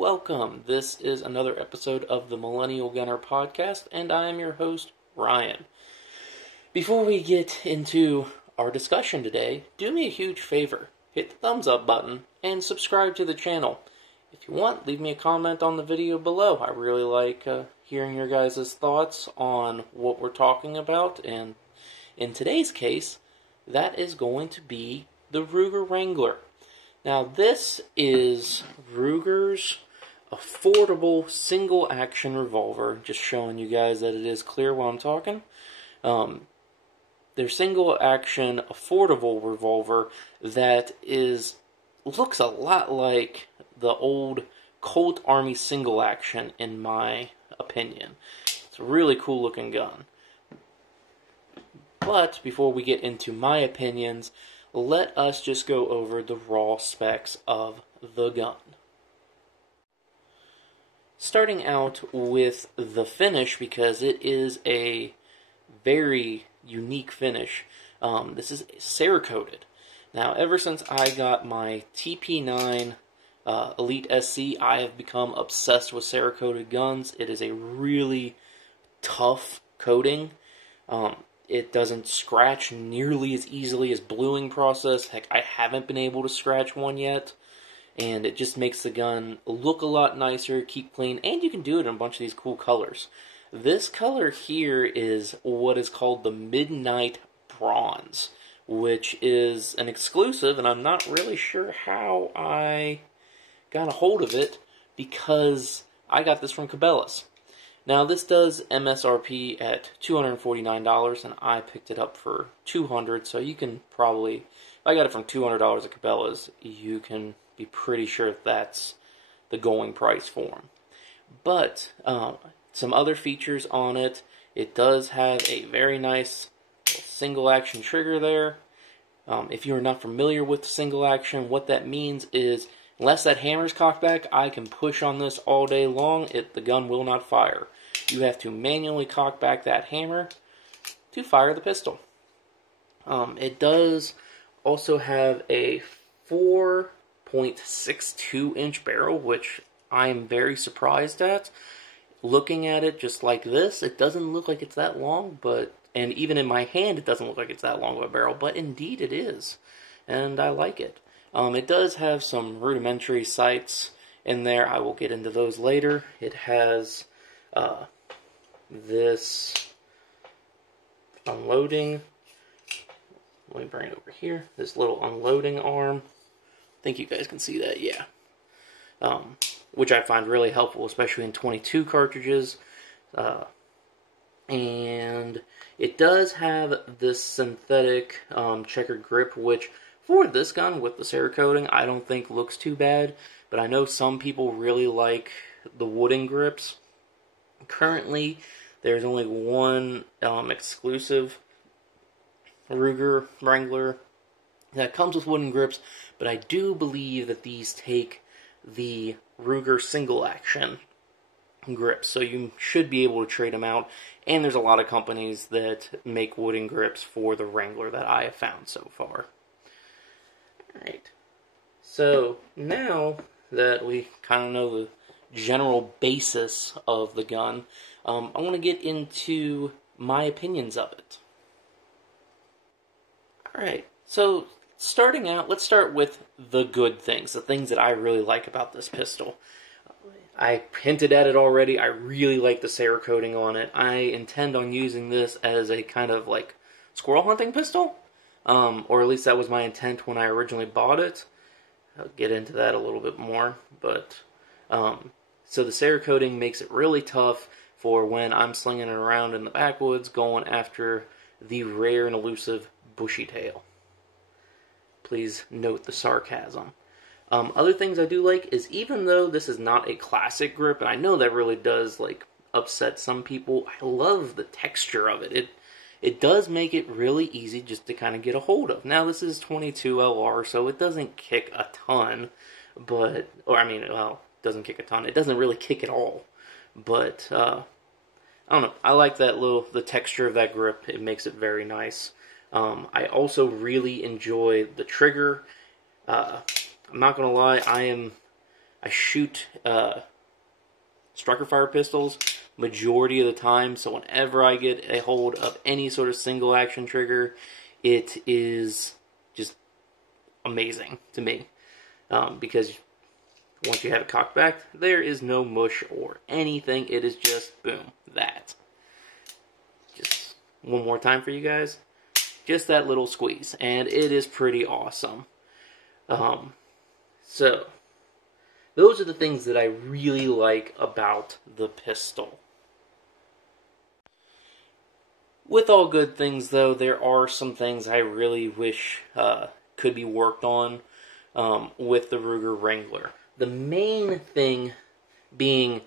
welcome. This is another episode of the Millennial Gunner Podcast, and I am your host, Ryan. Before we get into our discussion today, do me a huge favor. Hit the thumbs up button and subscribe to the channel. If you want, leave me a comment on the video below. I really like hearing your guys' thoughts on what we're talking about, and in today's case, that is going to be the Ruger Wrangler. Now, this is Ruger's affordable single-action revolver. Just showing you guys that it is clear while I'm talking. Their single-action affordable revolver that looks a lot like the old Colt Army single-action, in my opinion. It's a really cool-looking gun. But before we get into my opinions, let us just go over the raw specs of the gun. Starting out with the finish, because it is a very unique finish. This is Cerakoted. Now, ever since I got my TP9 Elite SC, I have become obsessed with Cerakoted guns. It is a really tough coating. It doesn't scratch nearly as easily as bluing process. Heck, I haven't been able to scratch one yet. And it just makes the gun look a lot nicer, keep clean, and you can do it in a bunch of these cool colors. This color here is what is called the Midnight Bronze, which is an exclusive, and I'm not really sure how I got a hold of it, because I got this from Cabela's. Now, this does MSRP at $249, and I picked it up for $200, so you can probably, if I got it from $200 at Cabela's, you can be pretty sure that's the going price for them. But, some other features on it: it does have a very nice single-action trigger there. If you're not familiar with single-action, what that means is, unless that hammer's cocked back, I can push on this all day long. The gun will not fire. You have to manually cock back that hammer to fire the pistol. It does also have a 4.62-inch barrel, which I am very surprised at. Looking at it just like this, it doesn't look like it's that long, and even in my hand, it doesn't look like it's that long of a barrel, but indeed it is, and I like it. It does have some rudimentary sights in there. I will get into those later. It has this unloading. Let me bring it over here. This little unloading arm. I think you guys can see that, yeah. Which I find really helpful, especially in 22 cartridges. And it does have this synthetic checkered grip, which for this gun with the Cerakoting, I don't think looks too bad, but I know some people really like the wooden grips. Currently, there's only one exclusive Ruger Wrangler that comes with wooden grips, but I do believe that these take the Ruger single action grips, so you should be able to trade them out, and there's a lot of companies that make wooden grips for the Wrangler that I have found so far. Alright, so now that we kind of know the general basis of the gun, I want to get into my opinions of it. Alright, so starting out, let's start with the good things, the things that I really like about this pistol. I hinted at it already. I really like the Cerakoting on it. I intend on using this as a kind of like squirrel hunting pistol. Or at least that was my intent when I originally bought it. I'll get into that a little bit more. But so the Cerakoting makes it really tough for when I'm slinging it around in the backwoods going after the rare and elusive bushy tail. Please note the sarcasm. Other things I do like is, even though this is not a classic grip, and I know that really does like upset some people, I love the texture of it. It does make it really easy just to kind of get a hold of. Now, this is 22 LR, so it doesn't kick a ton, it doesn't kick a ton. It doesn't really kick at all, but I don't know. I like the texture of that grip. It makes it very nice. I also really enjoy the trigger. I'm not going to lie, I am I shoot striker fire pistols majority of the time, so whenever I get a hold of any sort of single action trigger, it is just amazing to me, because once you have it cocked back, there is no mush or anything. It is just boom, that. Just one more time for you guys. Just that little squeeze, and it is pretty awesome. So those are the things that I really like about the pistol. With all good things, though, there are some things I really wish could be worked on with the Ruger Wrangler. The main thing being,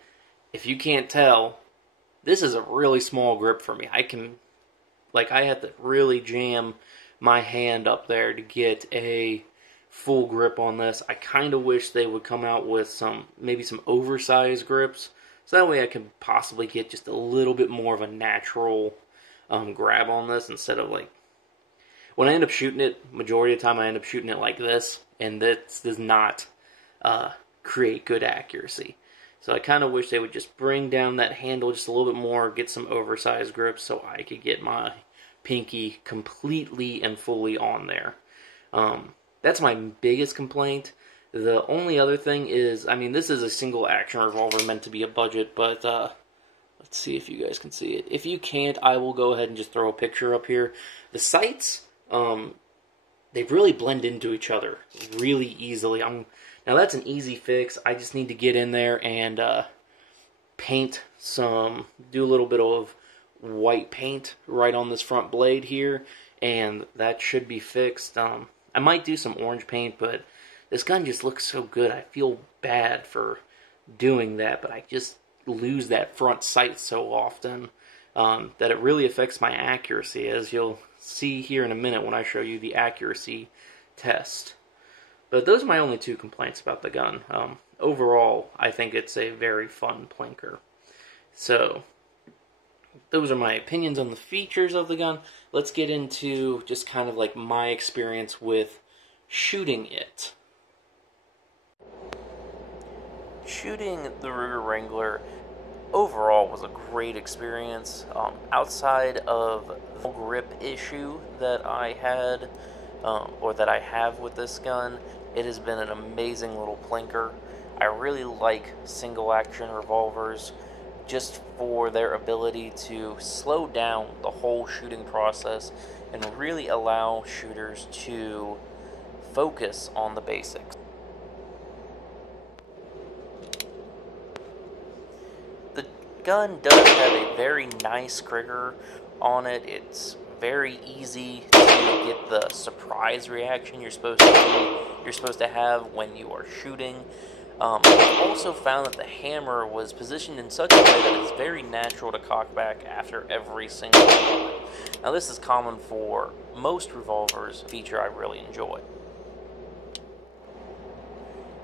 if you can't tell, this is a really small grip for me. I have to really jam my hand up there to get a full grip on this. I kind of wish they would come out with maybe some oversized grips, so that way I can possibly get just a little bit more of a natural grab on this, instead of when I end up shooting it, majority of the time I end up shooting it like this, and this does not create good accuracy. So I kind of wish they would just bring down that handle just a little bit more, get some oversized grips so I could get my pinky completely and fully on there. That's my biggest complaint. The only other thing is, this is a single action revolver meant to be a budget, but let's see if you guys can see it. If you can't, I will go ahead and just throw a picture up here. The sights, they really blend into each other really easily. Now that's an easy fix. I just need to get in there and do a little bit of white paint right on this front blade here, and that should be fixed. I might do some orange paint, but this gun just looks so good. I feel bad for doing that, but I just lose that front sight so often that it really affects my accuracy, as you'll see here in a minute when I show you the accuracy test. But those are my only two complaints about the gun. Overall, I think it's a very fun plinker. So those are my opinions on the features of the gun. Let's get into just kind of like my experience with shooting it. Shooting the Ruger Wrangler overall was a great experience. Outside of the grip issue that I had, or that I have with this gun, it has been an amazing little plinker. I really like single action revolvers just for their ability to slow down the whole shooting process and really allow shooters to focus on the basics. The gun does have a very nice trigger on it. It's very easy to get the surprise reaction you're supposed to have when you are shooting. I also found that the hammer was positioned in such a way that it's very natural to cock back after every single bullet. Now this is common for most revolvers, a feature I really enjoy.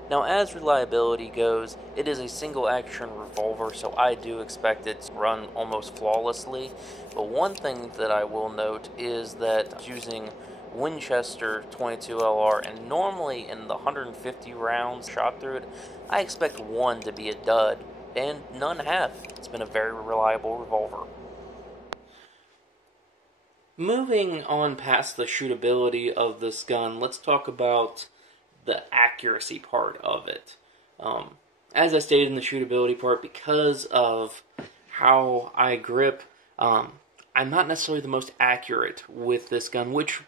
Now as reliability goes, it is a single action revolver, so I do expect it to run almost flawlessly. But one thing that I will note is that using Winchester 22LR, and normally in the 150 rounds shot through it, I expect one to be a dud, and none have. It's been a very reliable revolver. Moving on past the shootability of this gun, let's talk about the accuracy part of it. As I stated in the shootability part, because of how I grip, I'm not necessarily the most accurate with this gun, which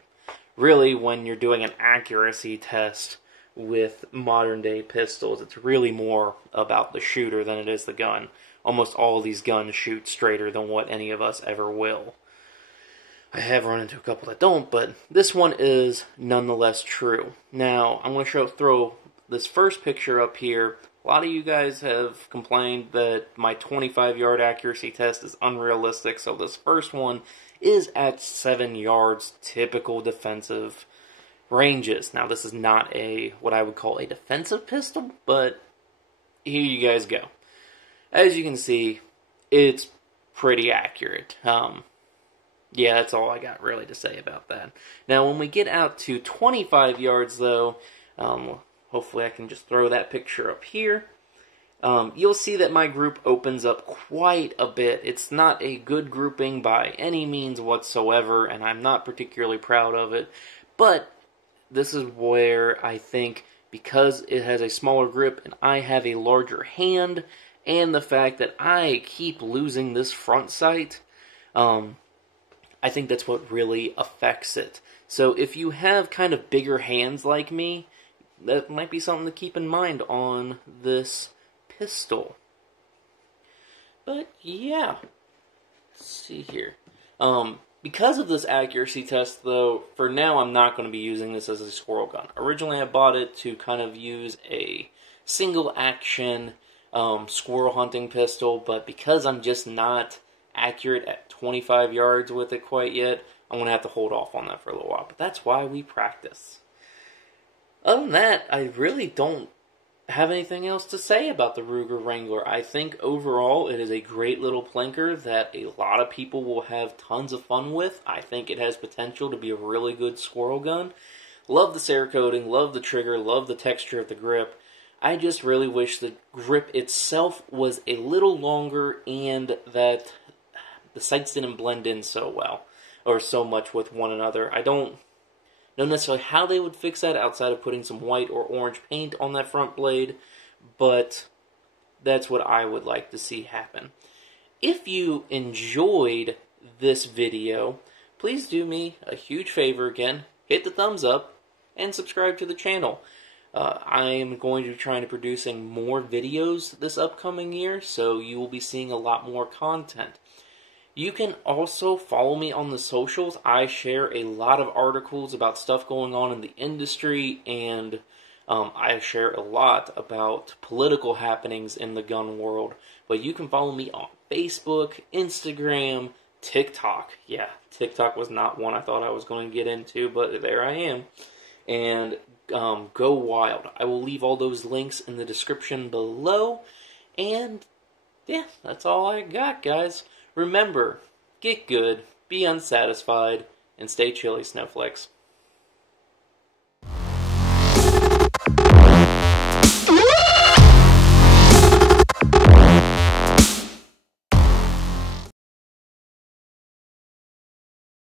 really, when you're doing an accuracy test with modern day pistols, it's really more about the shooter than it is the gun. Almost all of these guns shoot straighter than what any of us ever will. I have run into a couple that don't, but this one is nonetheless true. Now, I'm going to throw this first picture up here. A lot of you guys have complained that my 25-yard accuracy test is unrealistic, so this first one is at 7 yards, typical defensive ranges. Now, this is not what I would call a defensive pistol, but here you guys go. As you can see, it's pretty accurate. Yeah, that's all I got really to say about that. Now, when we get out to 25 yards, though, hopefully I can just throw that picture up here. You'll see that my group opens up quite a bit. It's not a good grouping by any means whatsoever, and I'm not particularly proud of it. But this is where I think, because it has a smaller grip and I have a larger hand, and the fact that I keep losing this front sight, I think that's what really affects it. So if you have kind of bigger hands like me, that might be something to keep in mind on this pistol. But yeah, let's see here. Because of this accuracy test, though, for now I'm not going to be using this as a squirrel gun. Originally I bought it to kind of use a single action squirrel hunting pistol, but because I'm just not accurate at 25 yards with it quite yet, I'm going to have to hold off on that for a little while. But that's why we practice. Other than that, I really don't have anything else to say about the Ruger Wrangler. I think overall it is a great little plinker that a lot of people will have tons of fun with. I think it has potential to be a really good squirrel gun. Love the Cerakoting, love the trigger, love the texture of the grip. I just really wish the grip itself was a little longer and that the sights didn't blend in so well, or so much with one another. I don't know necessarily how they would fix that outside of putting some white or orange paint on that front blade, but that's what I would like to see happen. If you enjoyed this video, please do me a huge favor again, hit the thumbs up, and subscribe to the channel. I am going to be trying to producing more videos this upcoming year, so you will be seeing a lot more content. You can also follow me on the socials. I share a lot of articles about stuff going on in the industry, and I share a lot about political happenings in the gun world. But you can follow me on Facebook, Instagram, TikTok. Yeah, TikTok was not one I thought I was going to get into, but there I am. And go wild. I will leave all those links in the description below. And yeah, that's all I got, guys. Remember, get good, be unsatisfied, and stay chilly, snowflakes.